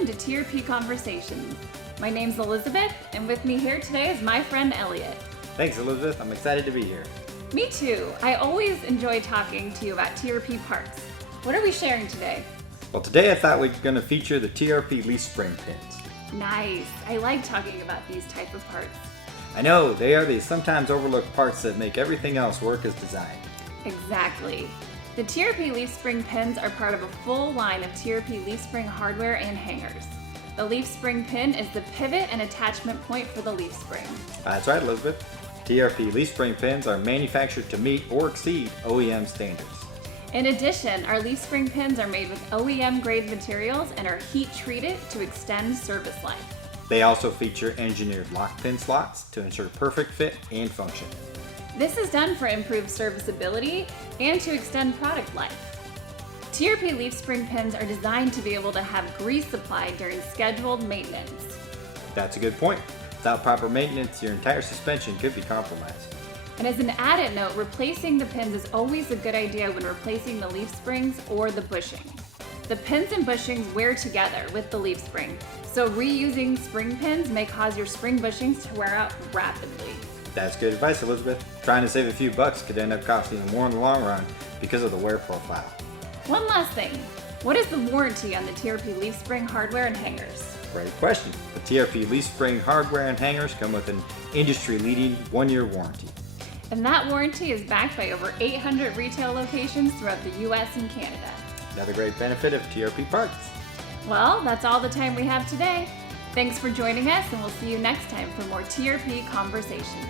Welcome to TRP Conversations. My name's Elizabeth, and with me here today is my friend Elliot. Thanks, Elizabeth. I'm excited to be here. Me too. I always enjoy talking to you about TRP parts. What are we sharing today? Well, today I thought we were going to feature the TRP Leaf Spring Pins. Nice. I like talking about these type of parts. I know, they are the sometimes overlooked parts that make everything else work as designed. Exactly. The TRP Leaf Spring Pins are part of a full line of TRP Leaf Spring hardware and hangers. The Leaf Spring Pin is the pivot and attachment point for the leaf spring. That's right, Elizabeth. TRP Leaf Spring Pins are manufactured to meet or exceed OEM standards. In addition, our leaf spring pins are made with OEM grade materials and are heat treated to extend service life. They also feature engineered lock pin slots to ensure perfect fit and function. This is done for improved serviceability and to extend product life. TRP leaf spring pins are designed to be able to have grease supplied during scheduled maintenance. That's a good point. Without proper maintenance, your entire suspension could be compromised. And as an added note, replacing the pins is always a good idea when replacing the leaf springs or the bushing. The pins and bushings wear together with the leaf spring, so reusing spring pins may cause your spring bushings to wear out rapidly. That's good advice, Elizabeth. Trying to save a few bucks could end up costing you more in the long run because of the wear profile. One last thing, what is the warranty on the TRP leaf spring hardware and hangers? Great question. The TRP Leaf Spring hardware and hangers come with an industry-leading 1-year warranty. And that warranty is backed by over 800 retail locations throughout the US and Canada. Another great benefit of TRP parts. Well, that's all the time we have today. Thanks for joining us, and we'll see you next time for more TRP Conversations.